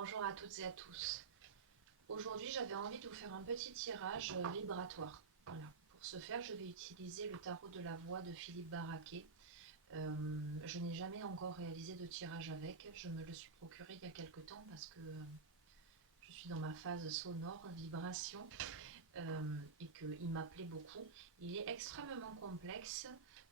Bonjour à toutes et à tous. Aujourd'hui, j'avais envie de vous faire un petit tirage vibratoire. Voilà. Pour ce faire, je vais utiliser le tarot de la voix de Philippe Barraquet. Je n'ai jamais encore réalisé de tirage avec. Je me le suis procuré il y a quelque temps parce que je suis dans ma phase sonore, vibration, et qu'il m'appelait beaucoup. Il est extrêmement complexe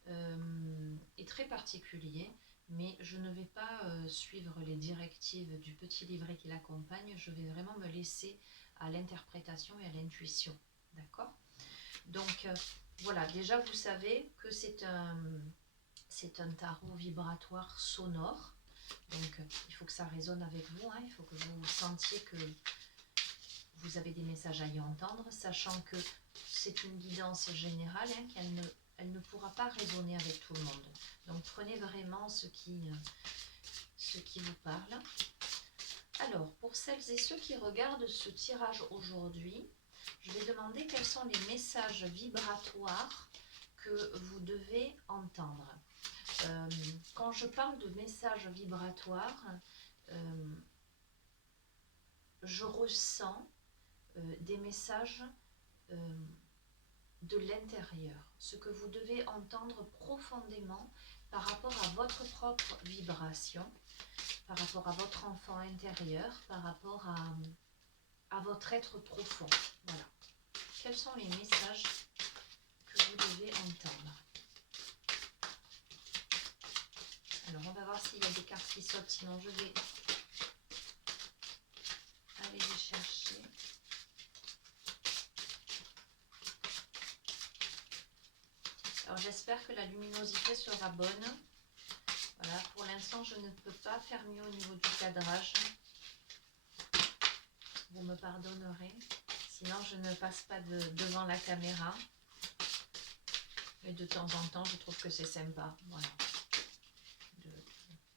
et très particulier. Mais je ne vais pas suivre les directives du petit livret qui l'accompagne, je vais vraiment me laisser à l'interprétation et à l'intuition, d'accord? Donc voilà, déjà vous savez que c'est un tarot vibratoire sonore, donc il faut que ça résonne avec vous, hein, il faut que vous sentiez que vous avez des messages à y entendre, sachant que c'est une guidance générale, hein, elle ne pourra pas résonner avec tout le monde. Donc prenez vraiment ce qui vous parle. Alors, pour celles et ceux qui regardent ce tirage aujourd'hui, je vais demander quels sont les messages vibratoires que vous devez entendre. Quand je parle de messages vibratoires, je ressens des messages de l'intérieur, ce que vous devez entendre profondément par rapport à votre propre vibration, par rapport à votre enfant intérieur, par rapport à votre être profond. Voilà. Quels sont les messages que vous devez entendre? Alors, on va voir s'il y a des cartes qui sautent, sinon je vais aller les chercher. Alors, j'espère que la luminosité sera bonne. Voilà, pour l'instant, je ne peux pas faire mieux au niveau du cadrage. Vous me pardonnerez. Sinon, je ne passe pas devant la caméra. Mais de temps en temps, je trouve que c'est sympa. Voilà.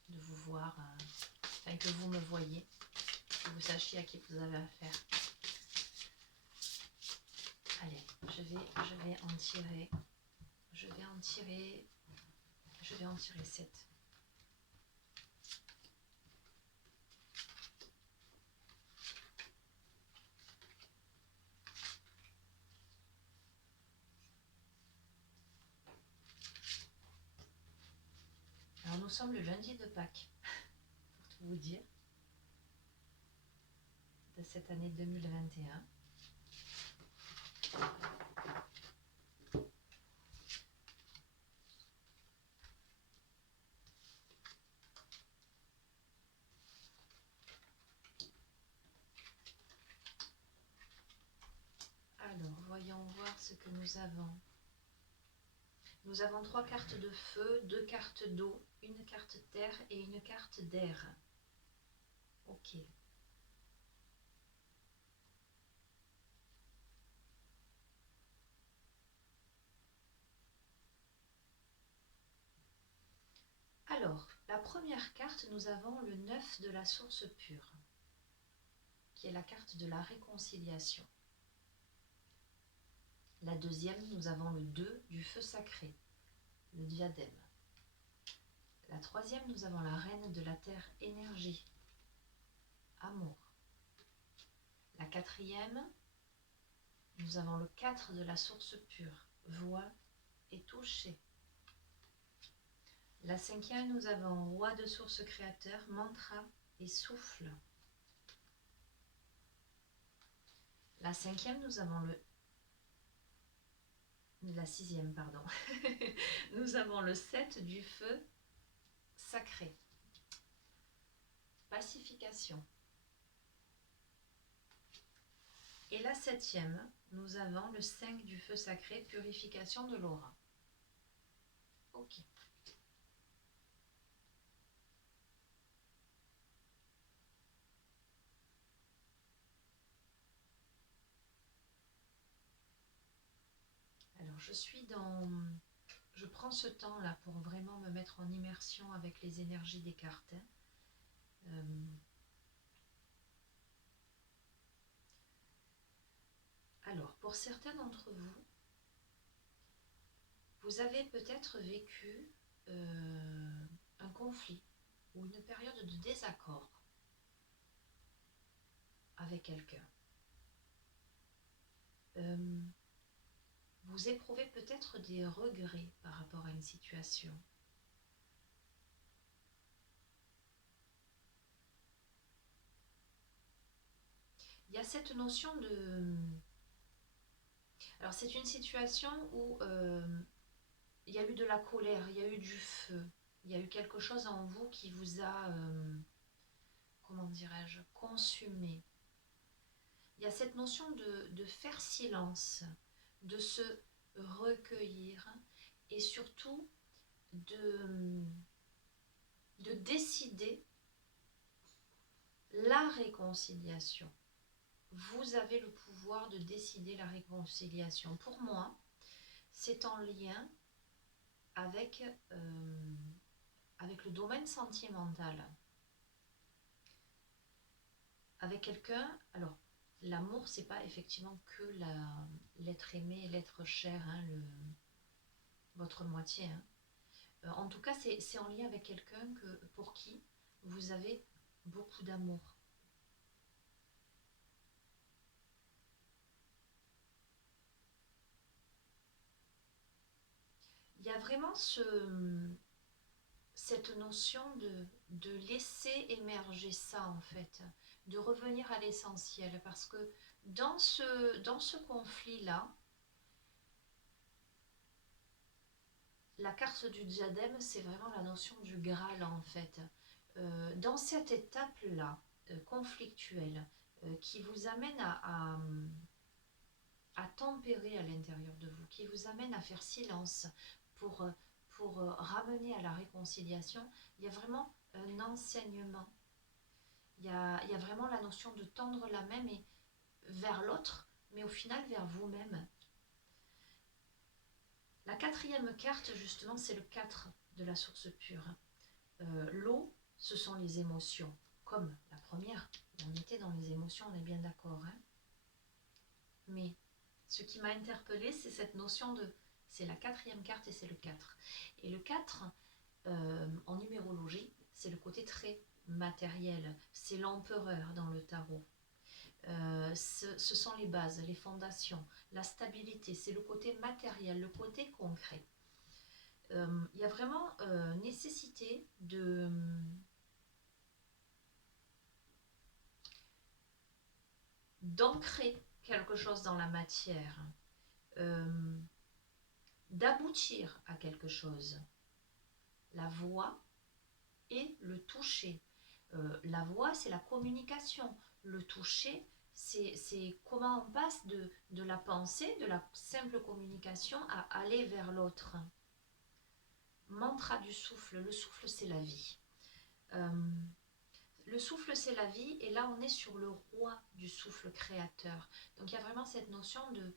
De vous voir, enfin que vous me voyez, que vous sachiez à qui vous avez affaire. Allez, je vais en tirer. Je vais en tirer 7. Alors nous sommes le lundi de Pâques, pour tout vous dire, de cette année 2021. Alors, voyons voir ce que nous avons. Nous avons 3 cartes de feu, 2 cartes d'eau, une carte terre et une carte d'air. Ok. Alors, la première carte, nous avons le 9 de la source pure, qui est la carte de la réconciliation. La deuxième, nous avons le 2 du feu sacré, le diadème. La troisième, nous avons la reine de la terre, énergie, amour. La quatrième, nous avons le 4 de la source pure, voix et toucher. La cinquième, nous avons roi de source créateur, mantra et souffle. La cinquième, nous avons la sixième, pardon. Nous avons le 7 du feu sacré. Pacification. Et la septième, nous avons le 5 du feu sacré, purification de l'aura. Ok. Alors je prends ce temps-là pour vraiment me mettre en immersion avec les énergies des cartes. Alors, pour certains d'entre vous, vous avez peut-être vécu un conflit ou une période de désaccord. avec quelqu'un. Vous éprouvez peut-être des regrets par rapport à une situation. Il y a cette notion de... Alors c'est une situation où il y a eu de la colère, il y a eu du feu, il y a eu quelque chose en vous qui vous a, comment dirais-je, consumé. Il y a cette notion de faire silence, de se recueillir et surtout de décider la réconciliation. Vous avez le pouvoir de décider la réconciliation. Pour moi, c'est en lien avec, avec le domaine sentimental. Avec quelqu'un, alors l'amour, c'est pas effectivement que l'être aimé, l'être cher, hein, votre moitié. Hein. En tout cas, c'est en lien avec quelqu'un pour qui vous avez beaucoup d'amour. Il y a vraiment cette notion de laisser émerger ça en fait, de revenir à l'essentiel, parce que dans ce conflit-là, la carte du diadème, c'est vraiment la notion du Graal en fait. Dans cette étape-là, conflictuelle, qui vous amène à tempérer à l'intérieur de vous, qui vous amène à faire silence pour, ramener à la réconciliation, il y a vraiment un enseignement. Il y a vraiment la notion de tendre la main mais vers l'autre, mais au final vers vous-même. La quatrième carte, justement, c'est le 4 de la source pure. L'eau, ce sont les émotions, comme la première. On était dans les émotions, on est bien d'accord. Hein, mais ce qui m'a interpellée, c'est cette notion de... C'est la quatrième carte et c'est le 4. Et le 4, en numérologie, c'est le côté très matériel. C'est l'empereur dans le tarot. Ce sont les bases, les fondations, la stabilité. C'est le côté matériel, le côté concret. Il y a vraiment nécessité d'ancrer quelque chose dans la matière, d'aboutir à quelque chose. La voix et le toucher. La voix, c'est la communication. Le toucher, c'est comment on passe de la pensée, de la simple communication à aller vers l'autre. Mantra du souffle. Le souffle, c'est la vie. Le souffle, c'est la vie, et là, on est sur le roi du souffle créateur. Donc, il y a vraiment cette notion de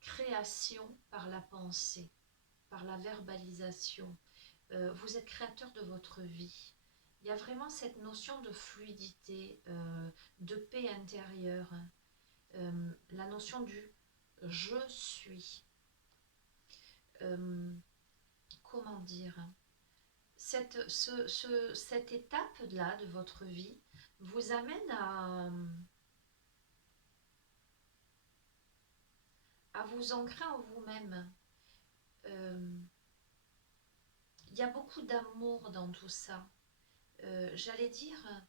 création par la pensée, par la verbalisation. Vous êtes créateur de votre vie. Il y a vraiment cette notion de fluidité, de paix intérieure, la notion du « je suis ». Comment dire, cette étape-là de votre vie vous amène à vous ancrer en vous-même. Il y a beaucoup d'amour dans tout ça. J'allais dire,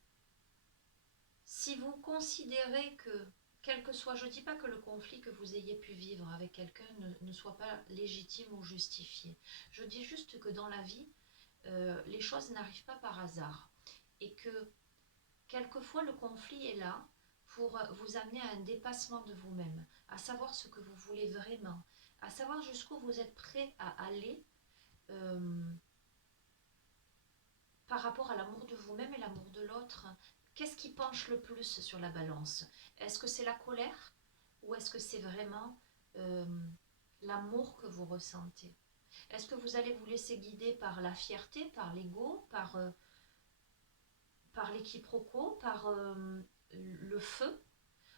si vous considérez que, quel que soit, je ne dis pas que le conflit que vous ayez pu vivre avec quelqu'un ne soit pas légitime ou justifié. Je dis juste que dans la vie, les choses n'arrivent pas par hasard. Et que, quelquefois, le conflit est là pour vous amener à un dépassement de vous-même, à savoir ce que vous voulez vraiment, à savoir jusqu'où vous êtes prêt à aller par rapport à l'amour de vous-même et l'amour de l'autre. Qu'est-ce qui penche le plus sur la balance? Est-ce que c'est la colère ou est-ce que c'est vraiment l'amour que vous ressentez? Est-ce que vous allez vous laisser guider par la fierté, par l'ego, par les quiproquos, par le feu?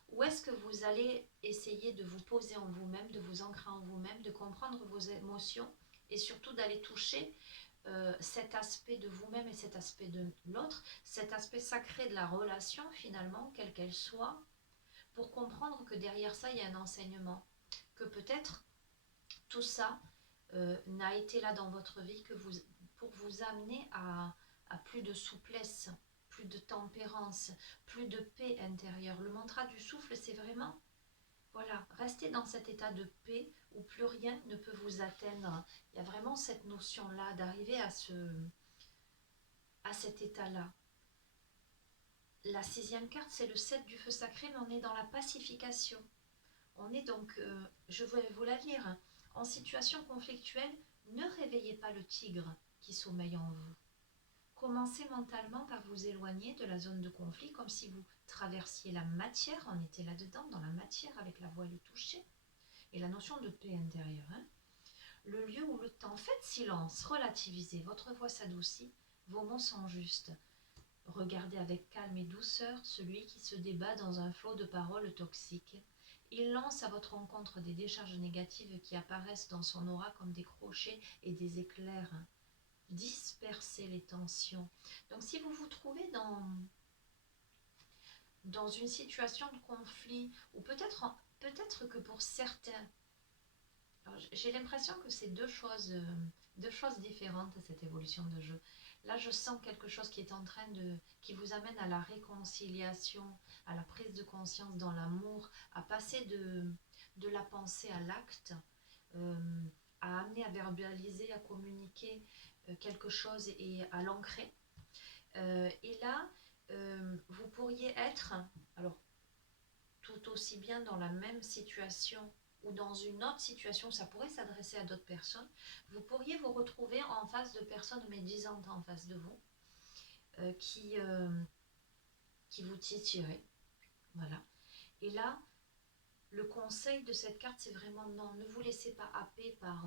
Ou est-ce que vous allez essayer de vous poser en vous-même, de vous ancrer en vous-même, de comprendre vos émotions et surtout d'aller toucher cet aspect de vous-même et cet aspect de l'autre, cet aspect sacré de la relation finalement, quelle qu'elle soit, pour comprendre que derrière ça, il y a un enseignement. Que peut-être tout ça n'a été là dans votre vie que pour vous amener à plus de souplesse, plus de tempérance, plus de paix intérieure. Le mantra du souffle, c'est vraiment, voilà, rester dans cet état de paix où plus rien ne peut vous atteindre. Il y a vraiment cette notion-là d'arriver à cet état-là. La 6e carte, c'est le 7 du feu sacré, mais on est dans la pacification. On est donc, je vais vous la lire, hein. En situation conflictuelle, ne réveillez pas le tigre qui sommeille en vous. Commencez mentalement par vous éloigner de la zone de conflit, comme si vous traversiez la matière, on était là-dedans, dans la matière, avec la voix et le toucher, et la notion de paix intérieure. Hein. Le lieu où le temps, faites silence, relativisez, votre voix s'adoucit, vos mots sont justes. Regardez avec calme et douceur celui qui se débat dans un flot de paroles toxiques. Il lance à votre rencontre des décharges négatives qui apparaissent dans son aura comme des crochets et des éclairs. Dispersez les tensions. Donc si vous vous trouvez dans une situation de conflit, ou peut-être que pour certains, j'ai l'impression que c'est deux choses différentes, cette évolution de jeu. Là, je sens quelque chose qui est en train qui vous amène à la réconciliation, à la prise de conscience dans l'amour, à passer de la pensée à l'acte, à amener à verbaliser, à communiquer quelque chose et à l'ancrer. Et là, vous pourriez être, alors tout aussi bien dans la même situation ou dans une autre situation, ça pourrait s'adresser à d'autres personnes, vous pourriez vous retrouver en face de personnes médisantes en face de vous, qui vous titilleraient. Voilà. Et là, le conseil de cette carte, c'est vraiment non, ne vous laissez pas happer par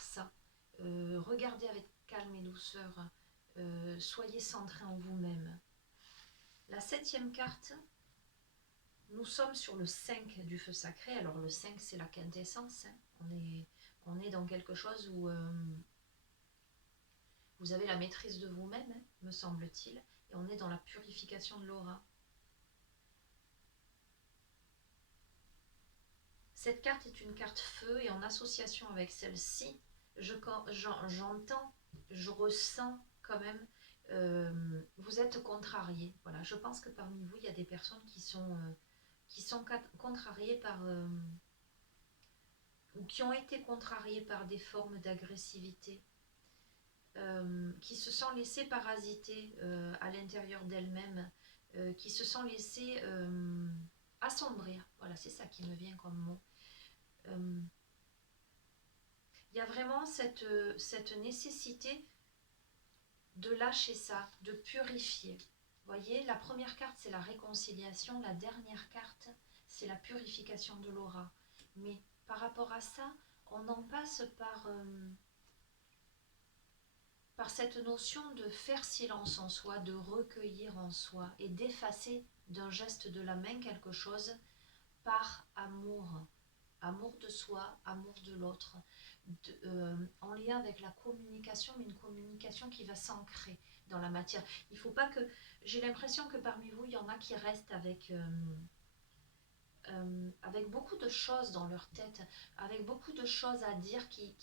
ça. Regardez avec calme et douceur. Soyez centré en vous-même. La 7e carte, nous sommes sur le 5 du feu sacré. Alors le 5, c'est la quintessence. Hein. On est dans quelque chose où vous avez la maîtrise de vous-même, hein, me semble-t-il. Et on est dans la purification de l'aura. Cette carte est une carte feu et en association avec celle-ci, j'entends, je ressens quand même, vous êtes contrarié. Voilà, je pense que parmi vous, il y a des personnes qui sont contrariées par, ou qui ont été contrariées par des formes d'agressivité, qui se sont laissées parasiter à l'intérieur d'elles-mêmes, qui se sont laissées assombrir. Voilà, c'est ça qui me vient comme mot. Il y a vraiment cette nécessité de lâcher ça, de purifier. Vous voyez, la première carte, c'est la réconciliation. La dernière carte, c'est la purification de l'aura. Mais par rapport à ça, on en passe par cette notion de faire silence en soi, de recueillir en soi et d'effacer d'un geste de la main quelque chose par amour. Amour de soi, amour de l'autre, en lien avec la communication, mais une communication qui va s'ancrer dans la matière. Il ne faut pas que... J'ai l'impression que parmi vous, il y en a qui restent avec beaucoup de choses dans leur tête, avec beaucoup de choses à dire qui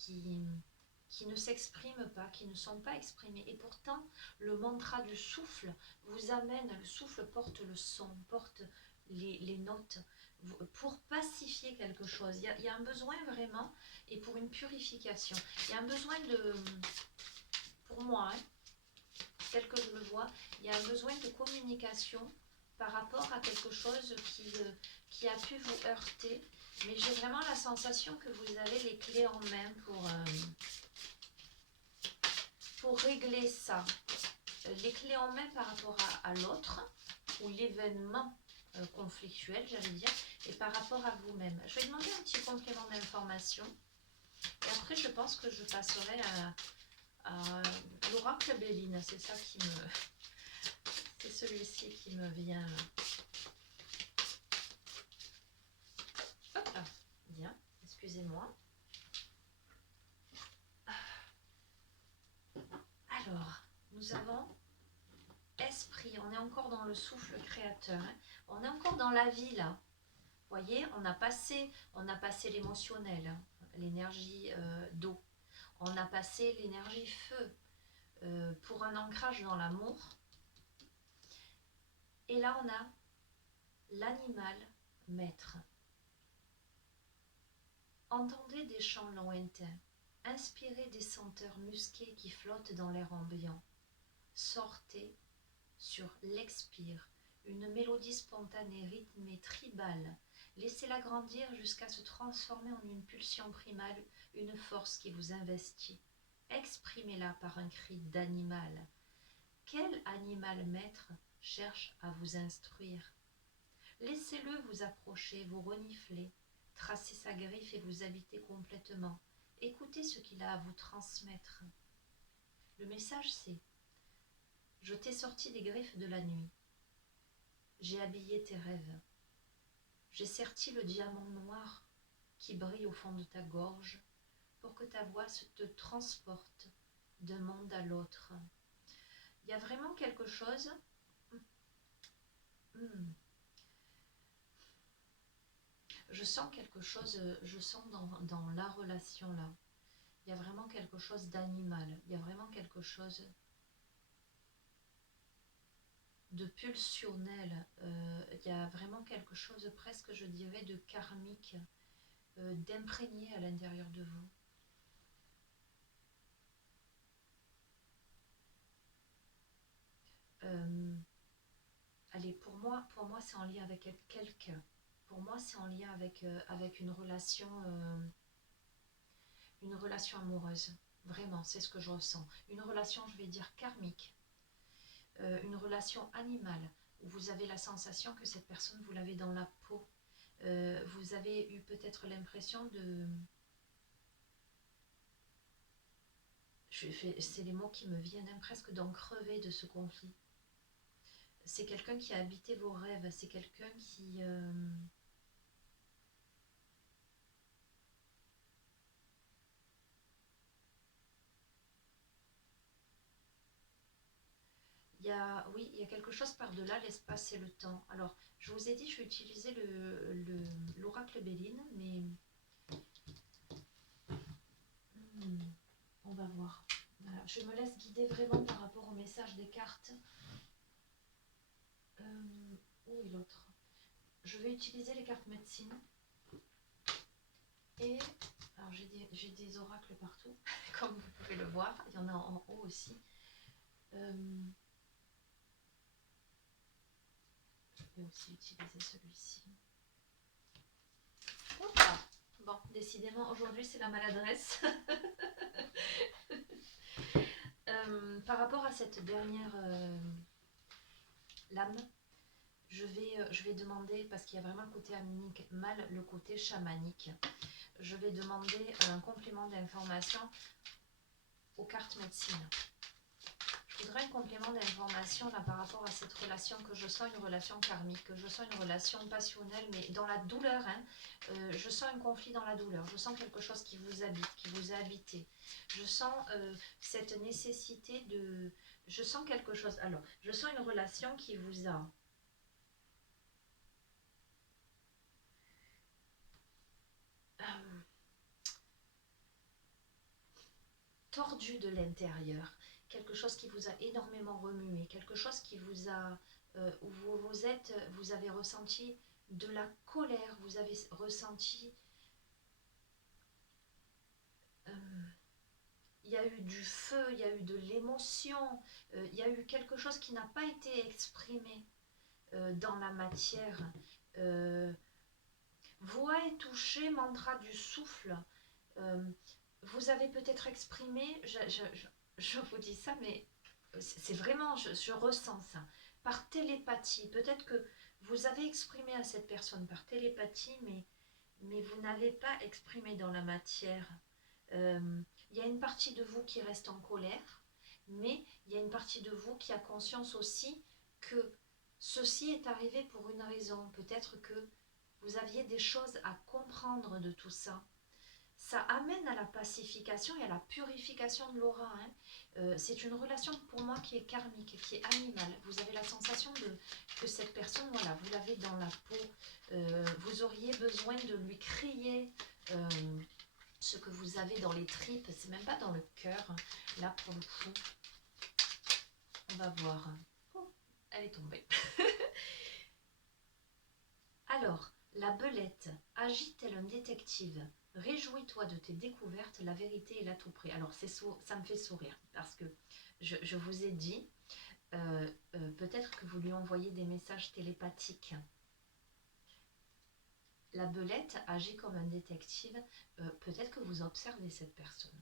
ne s'expriment pas, qui ne sont pas exprimées. Et pourtant, le mantra du souffle vous amène, le souffle porte le son, porte les notes, pour pacifier quelque chose. Il y a un besoin vraiment, et pour une purification. Il y a un besoin pour moi, hein, tel que je le vois, il y a un besoin de communication par rapport à quelque chose qui a pu vous heurter. Mais j'ai vraiment la sensation que vous avez les clés en main pour régler ça. Les clés en main par rapport à l'autre, ou l'événement conflictuel, j'allais dire, et par rapport à vous-même. Je vais demander un petit complément d'information. Et après, je pense que je passerai à l'oracle Béline. C'est ça qui me... C'est celui-ci qui me vient... Hop là, bien, excusez-moi. Alors, nous avons esprit, on est encore dans le souffle créateur, hein. On est encore dans la vie là. Vous voyez, on a passé l'émotionnel, hein, l'énergie d'eau. On a passé l'énergie feu pour un ancrage dans l'amour. Et là, on a l'animal maître. Entendez des chants lointains, inspirez des senteurs musquées qui flottent dans l'air ambiant. Sortez sur l'expire, une mélodie spontanée, rythmée, tribale. Laissez-la grandir jusqu'à se transformer en une pulsion primale, une force qui vous investit. Exprimez-la par un cri d'animal. Quel animal maître cherche à vous instruire? Laissez-le vous approcher, vous renifler, tracer sa griffe et vous habiter complètement. Écoutez ce qu'il a à vous transmettre. Le message c'est: je t'ai sorti des griffes de la nuit. J'ai habillé tes rêves. J'ai serti le diamant noir qui brille au fond de ta gorge pour que ta voix te transporte d'un monde à l'autre. Il y a vraiment quelque chose. Je sens quelque chose, je sens dans la relation là. Il y a vraiment quelque chose d'animal. Il y a vraiment quelque chose de pulsionnel. Il y a vraiment quelque chose presque, je dirais, de karmique, d'imprégné à l'intérieur de vous. Allez, pour moi c'est en lien avec quelqu'un. Pour moi, c'est en lien avec une relation amoureuse. Vraiment, c'est ce que je ressens. Une relation, je vais dire, karmique. Une relation animale, où vous avez la sensation que cette personne, vous l'avez dans la peau. Vous avez eu peut-être l'impression de... C'est les mots qui me viennent, hein, presque d'en crever de ce conflit. C'est quelqu'un qui a habité vos rêves, c'est quelqu'un qui... Oui, il y a quelque chose par-delà l'espace et le temps. Alors, je vous ai dit, je vais utiliser l'oracle Béline, mais... on va voir. Voilà. Je me laisse guider vraiment par rapport au message des cartes. Où est l'autre? Je vais utiliser les cartes médecine. Et... alors, j'ai des oracles partout, comme vous pouvez le voir. Il y en a en haut aussi. Je vais aussi utiliser celui-ci. Bon, décidément, aujourd'hui, c'est la maladresse. Par rapport à cette dernière lame, je vais demander, parce qu'il y a vraiment le côté animal, le côté chamanique, je vais demander un complément d'information aux cartes médecine. Je voudrais un complément d'information là par rapport à cette relation que je sens, une relation karmique, que je sens une relation passionnelle, mais dans la douleur, hein, je sens un conflit dans la douleur, je sens quelque chose qui vous habite, qui vous a habité. Je sens cette nécessité de... Je sens quelque chose... Alors, je sens une relation qui vous a... tordu de l'intérieur, quelque chose qui vous a énormément remué, quelque chose qui vous a... où vous avez ressenti de la colère, vous avez ressenti... il y a eu du feu, il y a eu de l'émotion, il y a eu quelque chose qui n'a pas été exprimé dans la matière. Voix et toucher, mantra du souffle. Vous avez peut-être exprimé, je vous dis ça, mais c'est vraiment, je ressens ça, par télépathie. Peut-être que vous avez exprimé à cette personne par télépathie, mais vous n'avez pas exprimé dans la matière. Il y a une partie de vous qui reste en colère, mais il y a une partie de vous qui a conscience aussi que ceci est arrivé pour une raison. Peut-être que vous aviez des choses à comprendre de tout ça. ça amène à la pacification et à la purification de l'aura. Hein. C'est une relation pour moi qui est karmique, qui est animale. Vous avez la sensation que cette personne, voilà, vous l'avez dans la peau. Vous auriez besoin de lui crier ce que vous avez dans les tripes. C'est même pas dans le cœur. Là, pour le coup, on va voir. Oh, elle est tombée. Alors, la belette agit telle un détective. Réjouis-toi de tes découvertes, la vérité est là tout près. Alors, ça me fait sourire parce que je vous ai dit, peut-être que vous lui envoyez des messages télépathiques. La belette agit comme un détective. Peut-être que vous observez cette personne.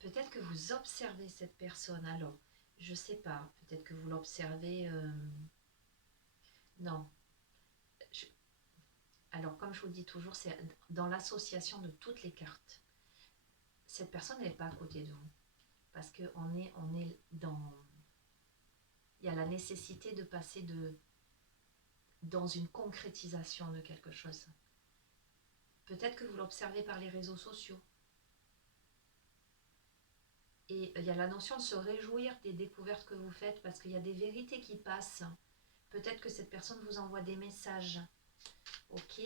Peut-être que vous observez cette personne. Alors, je ne sais pas. Peut-être que vous l'observez. Non. Alors, comme je vous le dis toujours, c'est dans l'association de toutes les cartes. Cette personne n'est pas à côté de vous. Parce qu'on est dans... Il y a la nécessité de passer dans une concrétisation de quelque chose. Peut-être que vous l'observez par les réseaux sociaux. Et il y a la notion de se réjouir des découvertes que vous faites parce qu'il y a des vérités qui passent. Peut-être que cette personne vous envoie des messages. Ok.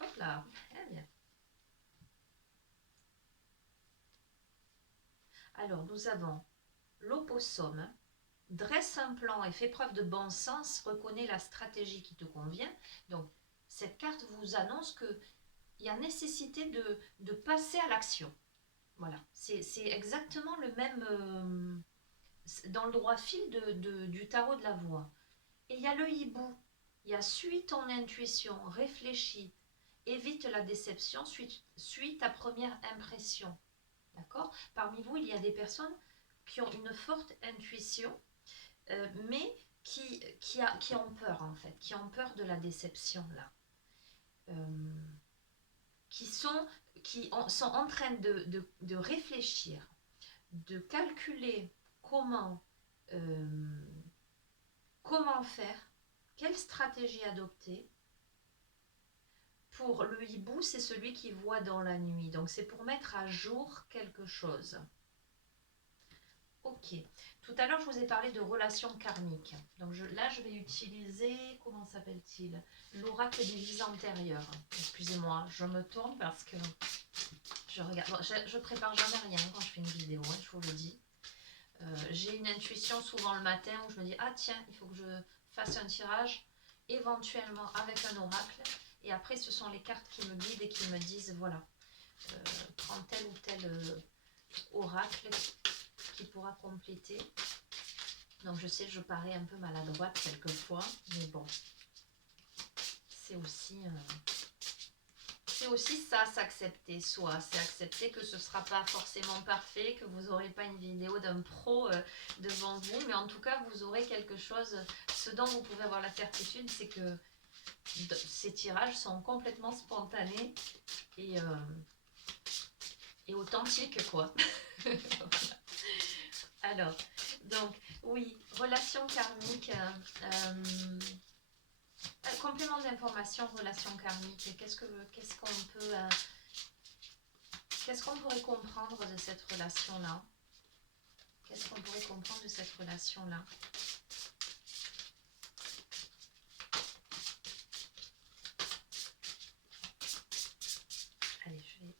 Hop là. Eh bien. Alors, nous avons l'opossum. Dresse un plan et fait preuve de bon sens, reconnaît la stratégie qui te convient. Donc, cette carte vous annonce qu'il y a nécessité de passer à l'action. Voilà, c'est exactement le même dans le droit fil du tarot de la voix. Et il y a le hibou. Il y a suis ton intuition, réfléchis, évite la déception, suis ta première impression. D'accord? Parmi vous, il y a des personnes qui ont une forte intuition, mais qui ont peur en fait, qui ont peur de la déception là. Qui sont en train de réfléchir, de calculer comment faire, quelle stratégie adopter. Pour le hibou, c'est celui qui voit dans la nuit. Donc, c'est pour mettre à jour quelque chose. Ok. Tout à l'heure, je vous ai parlé de relations karmiques. Donc, là, je vais utiliser, comment s'appelle-t-il? L'oracle des vies antérieures. Excusez-moi, je me tourne parce que je regarde. Bon, je prépare jamais rien quand je fais une vidéo, hein, je vous le dis. J'ai une intuition souvent le matin où je me dis, ah tiens, il faut que je fasse un tirage, éventuellement avec un oracle. Et après, ce sont les cartes qui me guident et qui me disent, voilà, prends tel ou tel oracle qui pourra compléter. Donc je sais, je parais un peu maladroite quelquefois, mais bon, c'est aussi ça, s'accepter soi. C'est accepter que ce ne sera pas forcément parfait, que vous n'aurez pas une vidéo d'un pro devant vous, mais en tout cas, vous aurez quelque chose. Ce dont vous pouvez avoir la certitude, c'est que ces tirages sont complètement spontanés et authentiques, quoi. Alors, donc, oui, relation karmique. Complément d'information, relation karmique. Qu'est-ce qu'on pourrait comprendre de cette relation-là? Qu'est-ce qu'on pourrait comprendre de cette relation-là? Allez, je vais...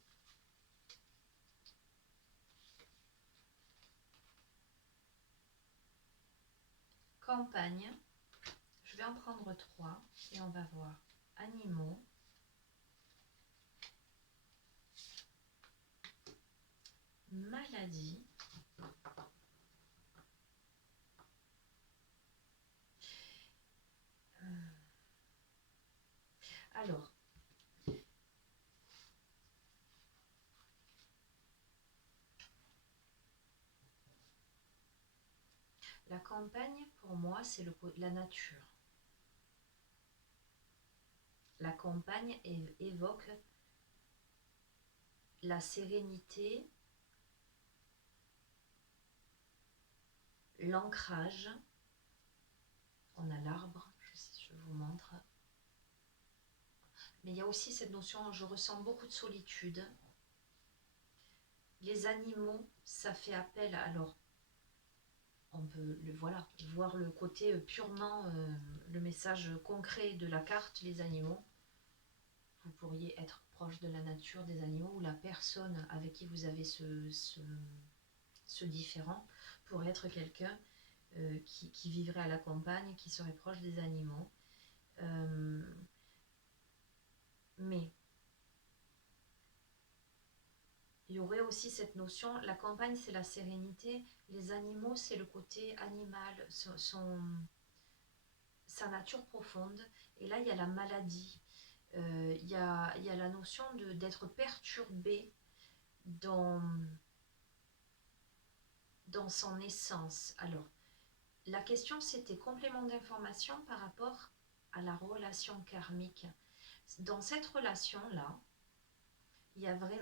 Campagne. Je vais en prendre 3 et on va voir. Animaux. Maladie. Alors, la campagne, pour moi, c'est la nature. La campagne évoque la sérénité, l'ancrage. On a l'arbre, je vous montre. Mais il y a aussi cette notion, je ressens beaucoup de solitude. Les animaux, ça fait appel, alors on peut voilà, voir le côté purement, le message concret de la carte, les animaux. Vous pourriez être proche de la nature, des animaux, ou la personne avec qui vous avez ce différent pourrait être quelqu'un qui vivrait à la campagne, qui serait proche des animaux. Mais il y aurait aussi cette notion, la campagne c'est la sérénité, les animaux c'est le côté animal, sa nature profonde, et là il y a la maladie, il y a la notion d'être perturbé dans son essence. Alors, la question c'était complément d'information par rapport à la relation karmique. Dans cette relation-là, il y a vraiment,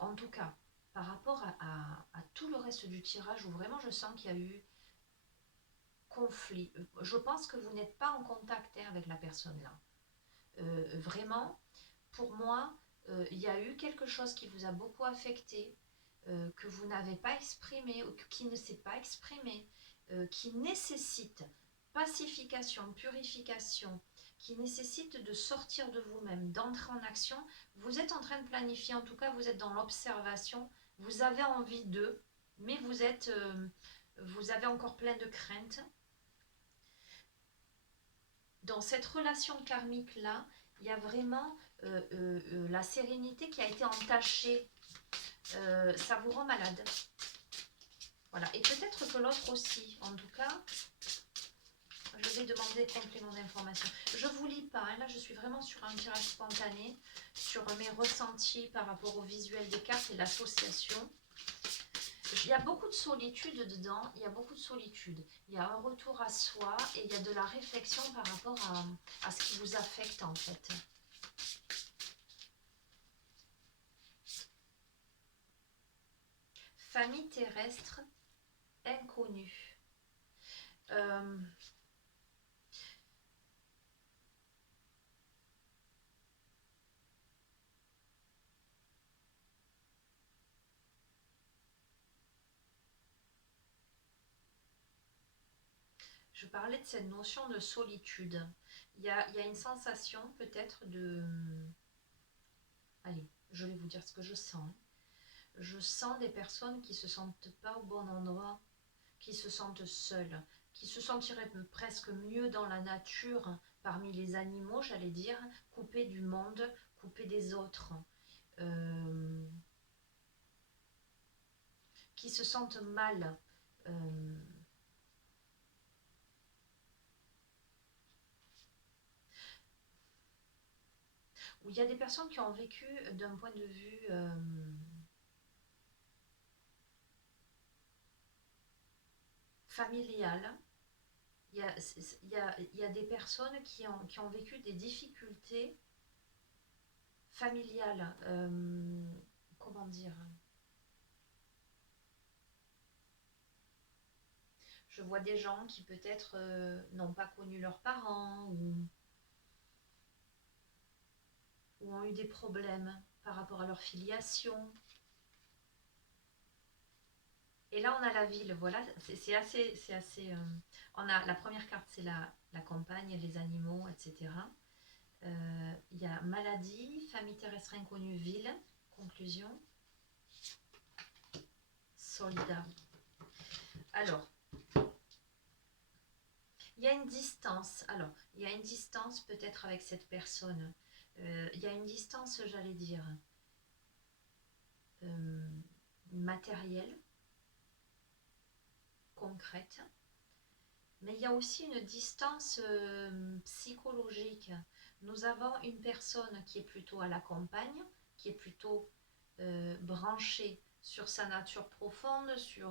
en tout cas, par rapport à tout le reste du tirage, où vraiment je sens qu'il y a eu conflit. Je pense que vous n'êtes pas en contact avec la personne là. Vraiment, pour moi, il y a eu quelque chose qui vous a beaucoup affecté, que vous n'avez pas exprimé, ou qui ne s'est pas exprimé, qui nécessite pacification, purification, qui nécessite de sortir de vous-même, d'entrer en action. Vous êtes en train de planifier, en tout cas vous êtes dans l'observation, vous avez envie d'eux, mais vous avez encore plein de craintes. Dans cette relation karmique-là, il y a vraiment la sérénité qui a été entachée. Ça vous rend malade. Voilà. Et peut-être que l'autre aussi. En tout cas, je vais demander complément d'information. Je ne vous lis pas. Hein. Là, je suis vraiment sur un tirage spontané, sur mes ressentis par rapport au visuel des cartes et l'association. Il y a beaucoup de solitude dedans, il y a beaucoup de solitude. Il y a un retour à soi et il y a de la réflexion par rapport à ce qui vous affecte en fait. Famille terrestre inconnue. Je parlais de cette notion de solitude. Il y a une sensation peut-être de... Allez, je vais vous dire ce que je sens. Je sens des personnes qui ne se sentent pas au bon endroit, qui se sentent seules, qui se sentiraient presque mieux dans la nature, parmi les animaux, j'allais dire, coupés du monde, coupés des autres. Qui se sentent mal. Où il y a des personnes qui ont vécu d'un point de vue familial. Il y a des personnes qui ont vécu des difficultés familiales. Comment dire? Je vois des gens qui peut-être n'ont pas connu leurs parents ou ont eu des problèmes par rapport à leur filiation. Et là, on a la ville, voilà, c'est assez on a la première carte, c'est la campagne, les animaux, etc. Il y a maladie, famille terrestre inconnue, ville, conclusion, soldat. Alors, il y a une distance. Alors, il y a une distance peut-être avec cette personne. Il y a une distance, j'allais dire, matérielle, concrète. Mais il y a aussi une distance psychologique. Nous avons une personne qui est plutôt à la campagne, qui est plutôt branchée sur sa nature profonde, sur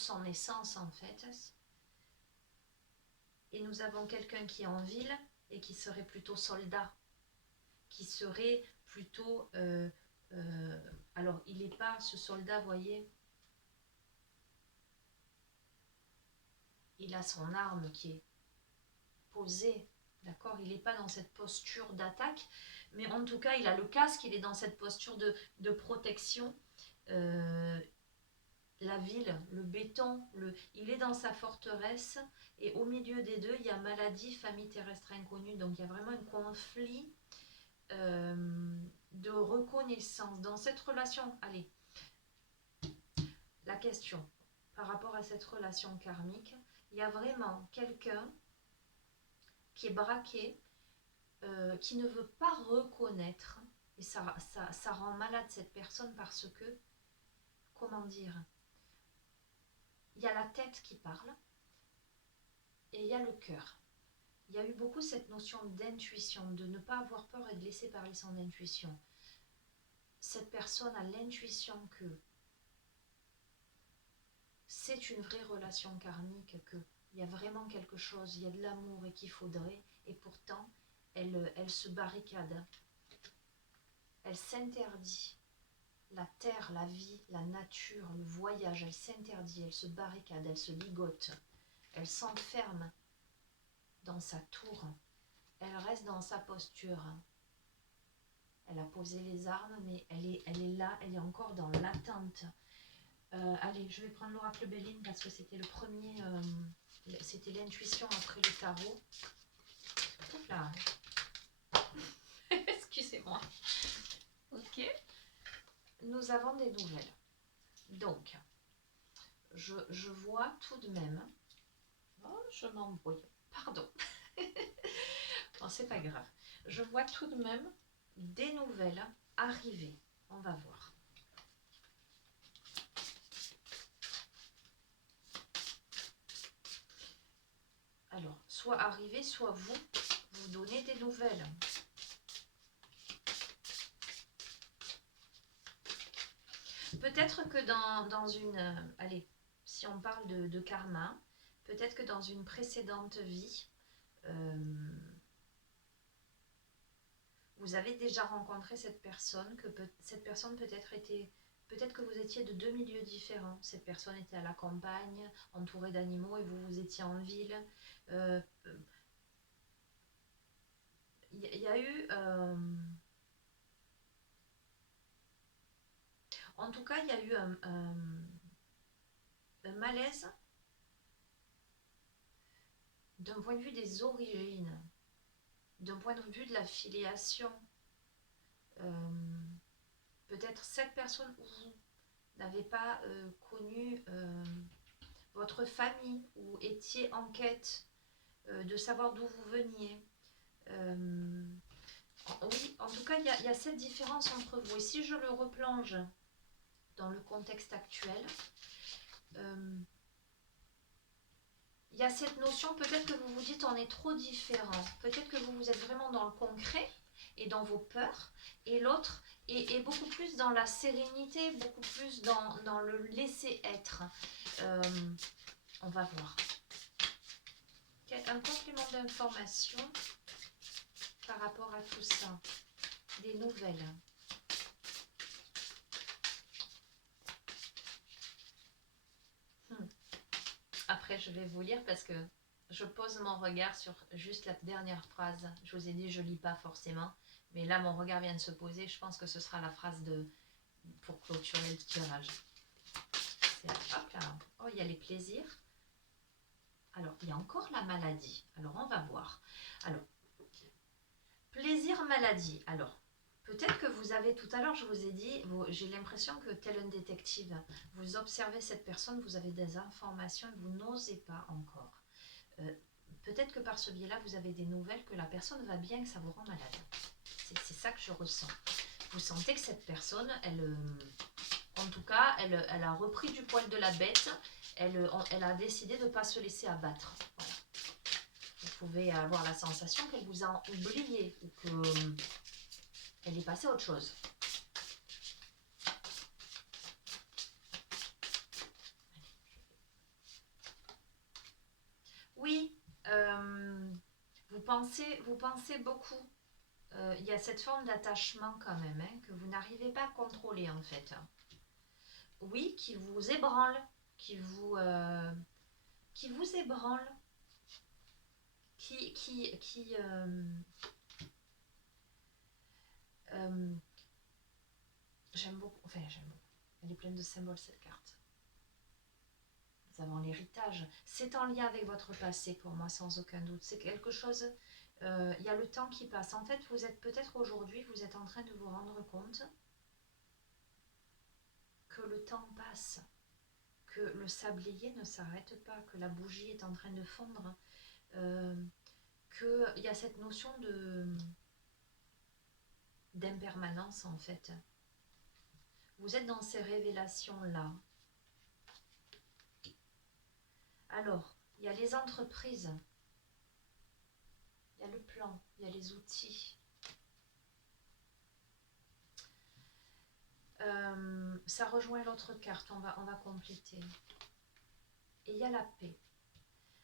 son essence en fait. Et nous avons quelqu'un qui est en ville et qui serait plutôt soldat, qui serait plutôt... alors, il n'est pas ce soldat, voyez, il a son arme qui est posée, d'accord? Il n'est pas dans cette posture d'attaque, mais en tout cas, il a le casque, il est dans cette posture de protection. La ville, le béton, il est dans sa forteresse, et au milieu des deux, il y a maladie, famille terrestre inconnue, donc il y a vraiment un conflit de reconnaissance dans cette relation. Allez, la question par rapport à cette relation karmique, il y a vraiment quelqu'un qui est braqué, qui ne veut pas reconnaître, et ça rend malade cette personne parce que, comment dire, il y a la tête qui parle et il y a le cœur. Il y a eu beaucoup cette notion d'intuition, de ne pas avoir peur et de laisser parler son intuition. Cette personne a l'intuition que c'est une vraie relation karmique, qu'il y a vraiment quelque chose, il y a de l'amour et qu'il faudrait, et pourtant elle se barricade, elle s'interdit. La terre, la vie, la nature, le voyage, elle s'interdit, elle se barricade, elle se ligote, elle s'enferme dans sa tour, elle reste dans sa posture. Elle a posé les armes, mais elle est là, elle est encore dans l'attente. Allez, je vais prendre l'oracle Béline parce que c'était le premier, c'était l'intuition après le tarot. Oups là. Excusez-moi. Ok. Nous avons des nouvelles. Donc, je vois tout de même... Oh, je m'embrouille. Pardon. Bon, c'est pas grave. Je vois tout de même des nouvelles arriver. On va voir. Alors, soit arriver, soit vous donnez des nouvelles. Peut-être que dans une... allez, si on parle de karma, peut-être que dans une précédente vie, vous avez déjà rencontré cette personne, cette personne peut-être était... Peut-être que vous étiez de deux milieux différents. Cette personne était à la campagne, entourée d'animaux, et vous étiez en ville. Il y a eu... en tout cas, il y a eu un malaise d'un point de vue des origines, d'un point de vue de la filiation. Peut-être cette personne où vous n'avez pas connu votre famille, ou étiez en quête de savoir d'où vous veniez. Oui, en tout cas, il y a cette différence entre vous. Et si je le replonge dans le contexte actuel, il y a cette notion, peut-être que vous vous dites on est trop différents, peut-être que vous êtes vraiment dans le concret et dans vos peurs, et l'autre est beaucoup plus dans la sérénité, beaucoup plus dans le laisser être. On va voir. Un complément d'information par rapport à tout ça, des nouvelles. Après, je vais vous lire parce que je pose mon regard sur juste la dernière phrase. Je vous ai dit, je ne lis pas forcément. Mais là, mon regard vient de se poser. Je pense que ce sera la phrase pour clôturer le tirage. Hop là. Oh, il y a les plaisirs. Alors, il y a encore la maladie. Alors, on va voir. Alors, plaisir, maladie. Alors, peut-être que vous avez, tout à l'heure, je vous ai dit, j'ai l'impression que tel un détective, vous observez cette personne, vous avez des informations et vous n'osez pas encore. Peut-être que par ce biais-là, vous avez des nouvelles que la personne va bien, que ça vous rend malade. C'est ça que je ressens. Vous sentez que cette personne, en tout cas, elle a repris du poil de la bête, elle a décidé de ne pas se laisser abattre. Voilà. Vous pouvez avoir la sensation qu'elle vous a oublié ou qu'elle est passée à autre chose. Oui, vous pensez beaucoup. Il y a cette forme d'attachement quand même, hein, que vous n'arrivez pas à contrôler en fait. Oui, qui vous ébranle, qui vous... qui vous ébranle, j'aime beaucoup, elle est pleine de symboles cette carte. Nous avons l'héritage, c'est en lien avec votre passé pour moi sans aucun doute, c'est quelque chose, il y a le temps qui passe, en fait vous êtes peut-être aujourd'hui, vous êtes en train de vous rendre compte que le temps passe, que le sablier ne s'arrête pas, que la bougie est en train de fondre, qu'il y a cette notion d'impermanence en fait. Vous êtes dans ces révélations-là. Alors, il y a les entreprises, il y a le plan, il y a les outils. Ça rejoint l'autre carte, on va compléter. Et il y a la paix.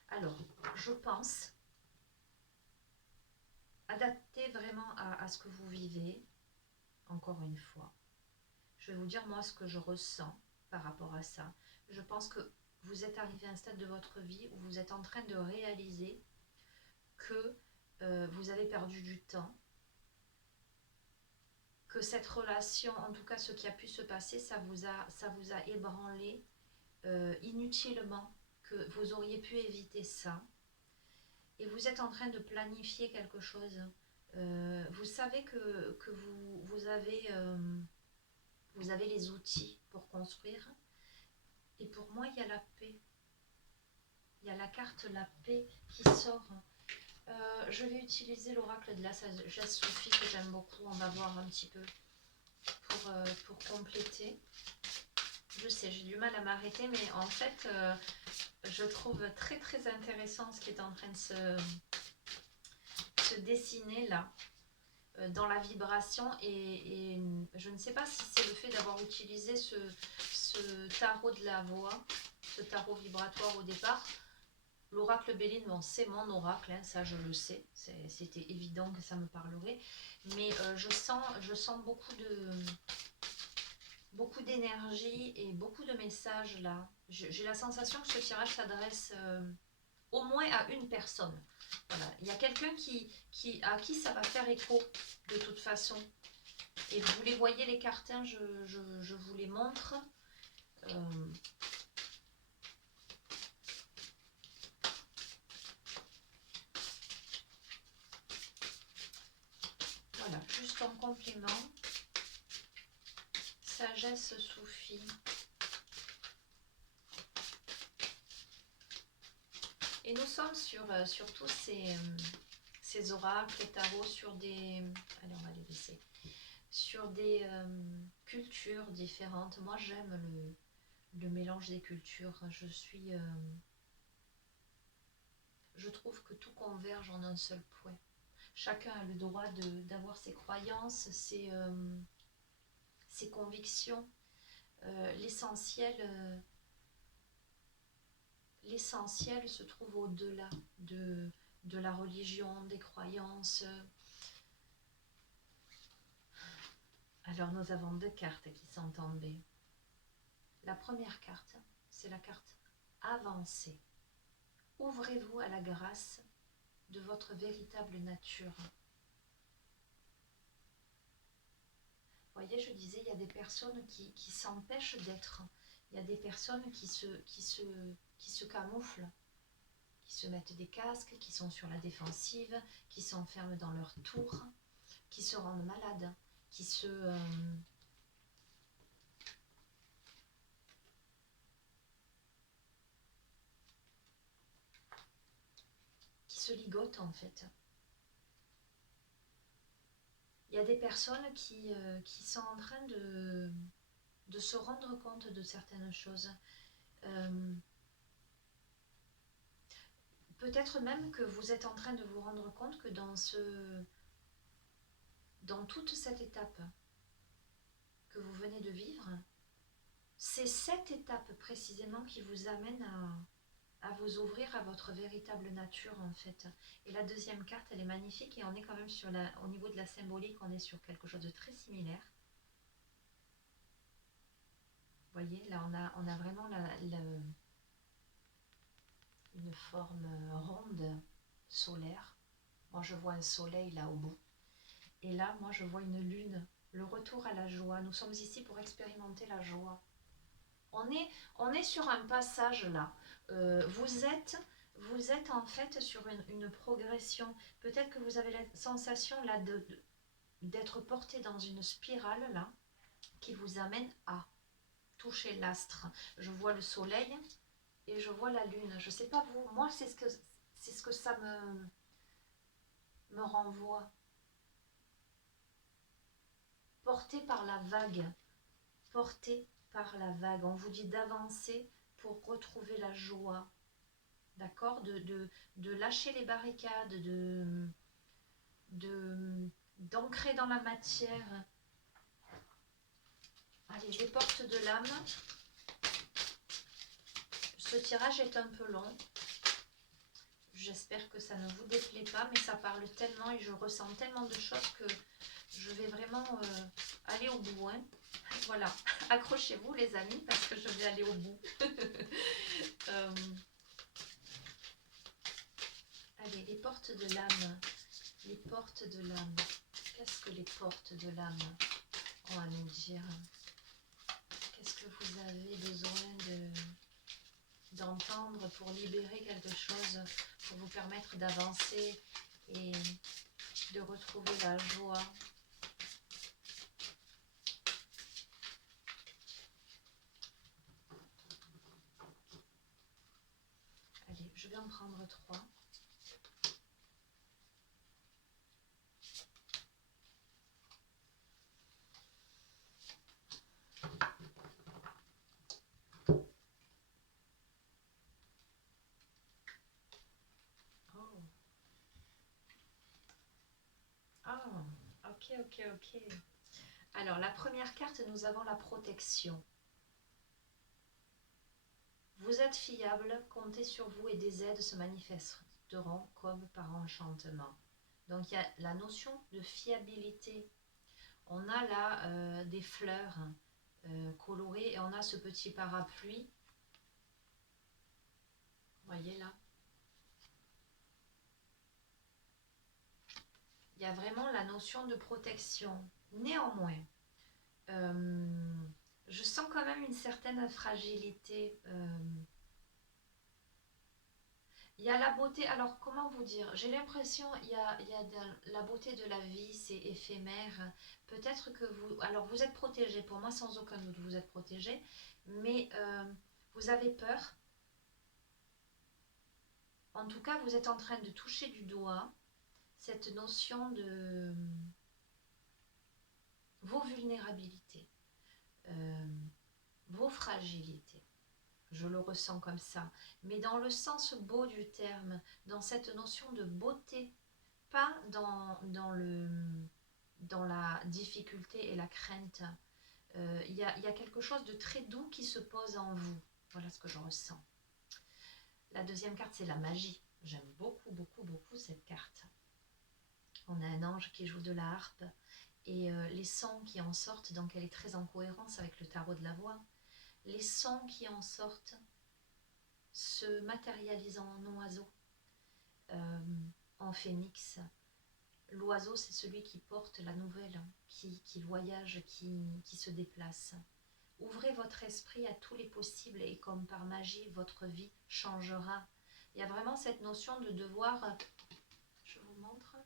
Alors, je pense, adapter vraiment à ce que vous vivez, encore une fois. Je vais vous dire moi ce que je ressens par rapport à ça. Je pense que vous êtes arrivé à un stade de votre vie où vous êtes en train de réaliser que vous avez perdu du temps, que cette relation, en tout cas ce qui a pu se passer, ça vous a ébranlé inutilement, que vous auriez pu éviter ça. Et vous êtes en train de planifier quelque chose. Vous savez que vous avez les outils pour construire. Et pour moi, il y a la paix. Il y a la carte la paix qui sort. Je vais utiliser l'oracle de la sagesse Sophie que j'aime beaucoup. On va voir un petit peu pour compléter. Je sais, j'ai du mal à m'arrêter, mais en fait, je trouve très très intéressant ce qui est en train de se dessiner là, dans la vibration. Et je ne sais pas si c'est le fait d'avoir utilisé ce tarot de la voix, ce tarot vibratoire au départ. L'oracle Béline, bon, c'est mon oracle, hein, ça je le sais, c'était évident que ça me parlerait, mais je sens beaucoup d'énergie et beaucoup de messages là. J'ai la sensation que ce tirage s'adresse au moins à une personne. Voilà. Il y a quelqu'un à qui ça va faire écho de toute façon. Et vous les voyez les cartes, hein, je vous les montre. Voilà, juste en complément. Sagesse Sophie. Et nous sommes sur tous ces oracles, tarots, sur des... Allez, on va les laisser. Sur des cultures différentes. Moi, j'aime le mélange des cultures. Je trouve que tout converge en un seul point. Chacun a le droit d'avoir ses croyances, ses convictions. L'essentiel se trouve au-delà de la religion, des croyances. Alors nous avons deux cartes qui sont tombées. La première carte, c'est la carte avancée. Ouvrez-vous à la grâce de votre véritable nature. Vous voyez, je disais, il y a des personnes qui s'empêchent d'être. Il y a des personnes qui se camouflent, qui se mettent des casques, qui sont sur la défensive, qui s'enferment dans leur tour, qui se rendent malades, qui se ligotent en fait. Il y a des personnes qui sont en train de se rendre compte de certaines choses. Peut-être même que vous êtes en train de vous rendre compte que dans toute cette étape que vous venez de vivre, c'est cette étape précisément qui vous amène à vous ouvrir à votre véritable nature en fait. Et la deuxième carte, elle est magnifique et on est quand même au niveau de la symbolique, on est sur quelque chose de très similaire. Vous voyez, là on a vraiment une forme ronde, solaire. Moi, je vois un soleil là au bout. Et là, moi, je vois une lune, le retour à la joie. Nous sommes ici pour expérimenter la joie. On est sur un passage là. Vous êtes en fait sur une progression. Peut-être que vous avez la sensation là d'être porté dans une spirale là qui vous amène à toucher l'astre. Je vois le soleil et je vois la lune. Je ne sais pas vous, moi c'est ce que ça me renvoie. Porté par la vague, porté par la vague. On vous dit d'avancer pour retrouver la joie. D'accord, de lâcher les barricades, d'ancrer dans la matière. Allez, les portes de l'âme. Ce tirage est un peu long. J'espère que ça ne vous déplaît pas, mais ça parle tellement et je ressens tellement de choses que je vais vraiment aller au bout. Hein. Voilà, accrochez-vous les amis parce que je vais aller au bout. Allez, les portes de l'âme. Les portes de l'âme. Qu'est-ce que les portes de l'âme ont à nous dire? Qu'est-ce que vous avez besoin d'entendre pour libérer quelque chose, pour vous permettre d'avancer et de retrouver la joie? Allez, je vais en prendre 3. Oh. Ah, ok. Alors, la première carte, nous avons la protection. Vous êtes fiable, comptez sur vous et des aides se manifesteront comme par enchantement. Donc, il y a la notion de fiabilité. On a là des fleurs colorées et on a ce petit parapluie. Vous voyez là? Il y a vraiment la notion de protection. Néanmoins, je sens quand même une certaine fragilité. Il y a la beauté, alors comment vous dire? J'ai l'impression il y a la beauté de la vie, c'est éphémère. Peut-être que vous, alors vous êtes protégé, pour moi sans aucun doute vous êtes protégé, mais vous avez peur. En tout cas, vous êtes en train de toucher du doigt cette notion de vos vulnérabilités, euh, vos fragilités. Je le ressens comme ça, mais dans le sens beau du terme, dans cette notion de beauté, pas dans la difficulté et la crainte. Il y a quelque chose de très doux qui se pose en vous. Voilà ce que je ressens. La deuxième carte, c'est la magie. J'aime beaucoup cette carte. On a un ange qui joue de la harpe et les sons qui en sortent, donc elle est très en cohérence avec le tarot de la voix. Les sons qui en sortent se matérialisent en oiseau, en phénix. L'oiseau, c'est celui qui porte la nouvelle, qui voyage, qui se déplace. Ouvrez votre esprit à tous les possibles et comme par magie, votre vie changera. Il y a vraiment cette notion de devoir... Je vous montre.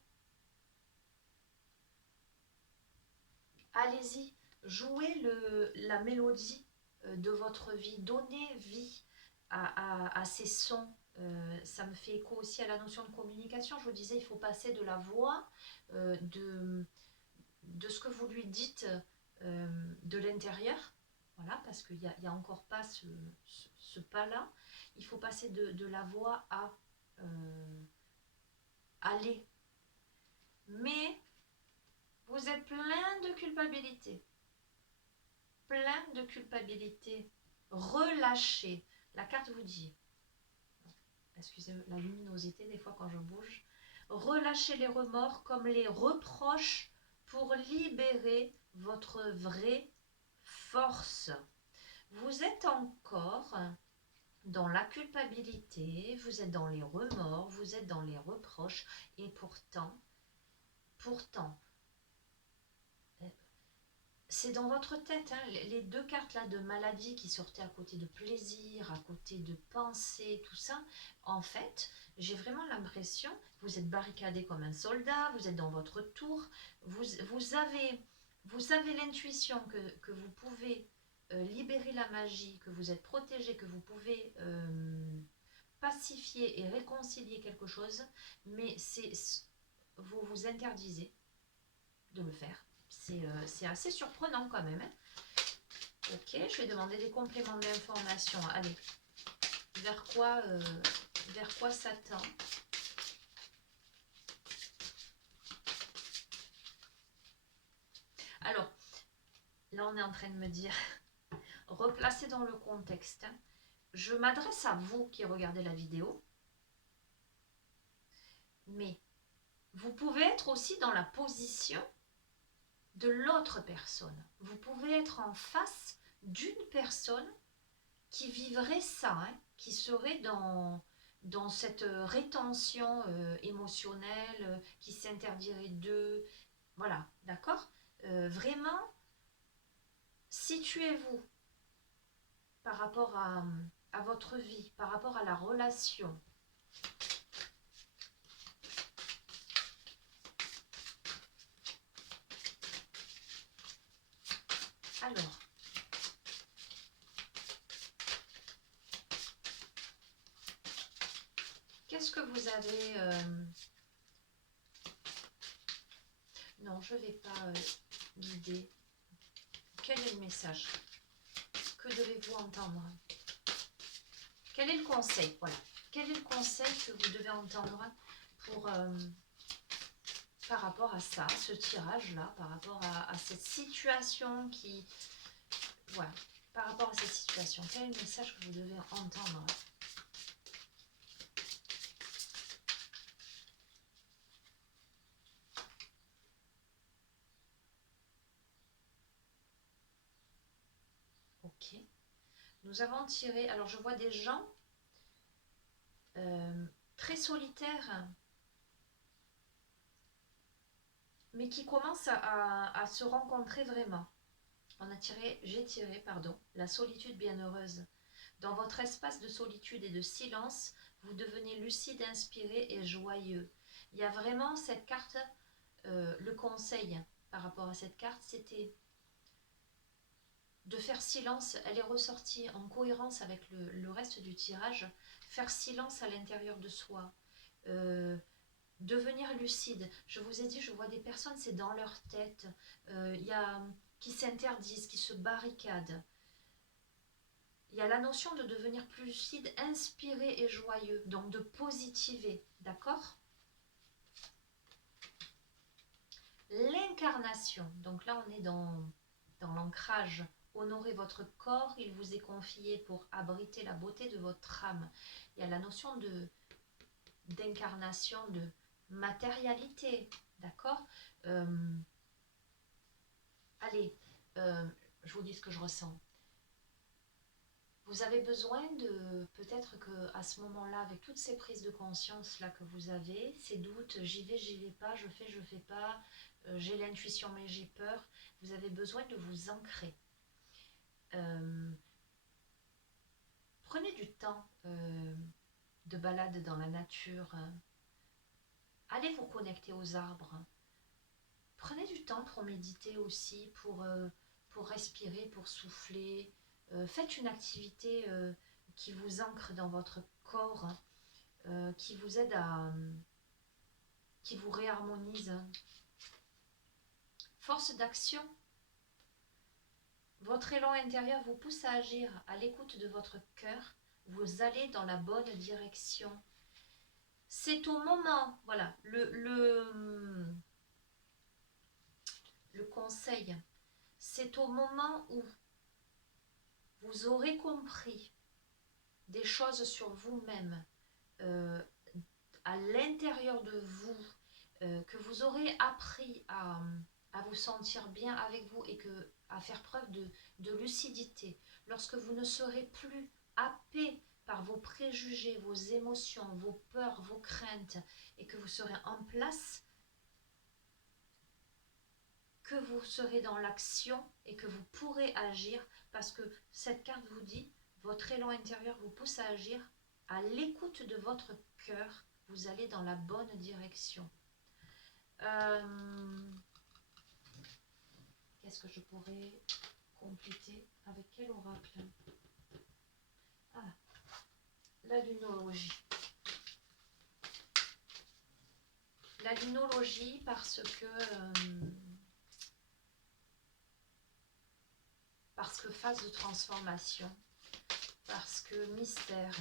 Allez-y, jouez la mélodie de votre vie. Donnez vie à ces sons. Ça me fait écho aussi à la notion de communication. Je vous disais, il faut passer de la voix, de ce que vous lui dites de l'intérieur. Voilà, parce qu'il n'y a encore pas ce pas-là. Il faut passer de la voix à aller. Mais vous êtes plein de culpabilité. Plein de culpabilité. Relâchez. La carte vous dit, excusez la luminosité des fois quand je bouge, relâchez les remords comme les reproches pour libérer votre vraie force. Vous êtes encore dans la culpabilité, vous êtes dans les remords, vous êtes dans les reproches, et pourtant, c'est dans votre tête, hein, les deux cartes là de maladie qui sortaient à côté de plaisir, à côté de pensée, tout ça. En fait, j'ai vraiment l'impression, vous êtes barricadé comme un soldat, vous êtes dans votre tour, vous avez l'intuition que vous pouvez libérer la magie, que vous êtes protégé, que vous pouvez pacifier et réconcilier quelque chose, mais vous vous interdisez de le faire. C'est assez surprenant quand même. Hein. Ok, je vais demander des compléments d'information. Allez, vers quoi ça tend? Alors, là on est en train de me dire, replacer dans le contexte. Hein. Je m'adresse à vous qui regardez la vidéo, mais vous pouvez être aussi dans la position de l'autre personne. Vous pouvez être en face d'une personne qui vivrait ça, hein, qui serait dans cette rétention émotionnelle, qui s'interdirait d'eux. Voilà, d'accord. Vraiment, situez-vous par rapport à votre vie, par rapport à la relation. Alors, qu'est-ce que vous avez Non, je ne vais pas guider. Quel est le message? Que devez-vous entendre? Quel est le conseil? Voilà. Quel est le conseil que vous devez entendre pour, par rapport à ça, ce tirage-là, par rapport à cette situation qui... Voilà. Par rapport à cette situation, quel est le message que vous devez entendre? Ok. Nous avons tiré... Alors, je vois des gens très solitaires, mais qui commencent à se rencontrer vraiment. J'ai tiré, pardon, la solitude bienheureuse. Dans votre espace de solitude et de silence, vous devenez lucide, inspiré et joyeux. Il y a vraiment cette carte, le conseil par rapport à cette carte, c'était de faire silence. Elle est ressortie en cohérence avec le reste du tirage. Faire silence à l'intérieur de soi. Devenir lucide. Je vous ai dit, je vois des personnes, c'est dans leur tête. Il y a qui s'interdisent, qui se barricadent. Il y a la notion de devenir plus lucide, inspiré et joyeux, donc de positiver, d'accord? L'incarnation, donc là on est dans l'ancrage. Honorez votre corps, il vous est confié pour abriter la beauté de votre âme. Il y a la notion d'incarnation, de matérialité, d'accord? Allez, je vous dis ce que je ressens. Vous avez besoin de, peut-être qu'à ce moment-là, avec toutes ces prises de conscience-là que vous avez, ces doutes, j'y vais pas, je fais pas, j'ai l'intuition mais j'ai peur, vous avez besoin de vous ancrer. Prenez du temps de balade dans la nature, allez vous connecter aux arbres, prenez du temps pour méditer aussi, pour respirer, pour souffler, faites une activité qui vous ancre dans votre corps, qui vous aide qui vous réharmonise. Force d'action. Votre élan intérieur vous pousse à agir à l'écoute de votre cœur. Vous allez dans la bonne direction. C'est au moment, voilà, le conseil, c'est au moment où vous aurez compris des choses sur vous-même, à l'intérieur de vous, que vous aurez appris à vous sentir bien avec vous et à faire preuve de lucidité. Lorsque vous ne serez plus happé par vos préjugés, vos émotions, vos peurs, vos craintes, et que vous serez en place, que vous serez dans l'action et que vous pourrez agir, parce que cette carte vous dit, votre élan intérieur vous pousse à agir, à l'écoute de votre cœur, vous allez dans la bonne direction. Qu'est-ce que je pourrais compléter avec quel oracle? Ah, la lunologie. La lunologie parce que phase de transformation, parce que mystère,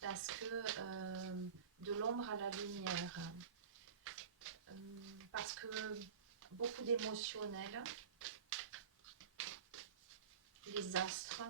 parce que de l'ombre à la lumière, parce que beaucoup d'émotionnel, les astres,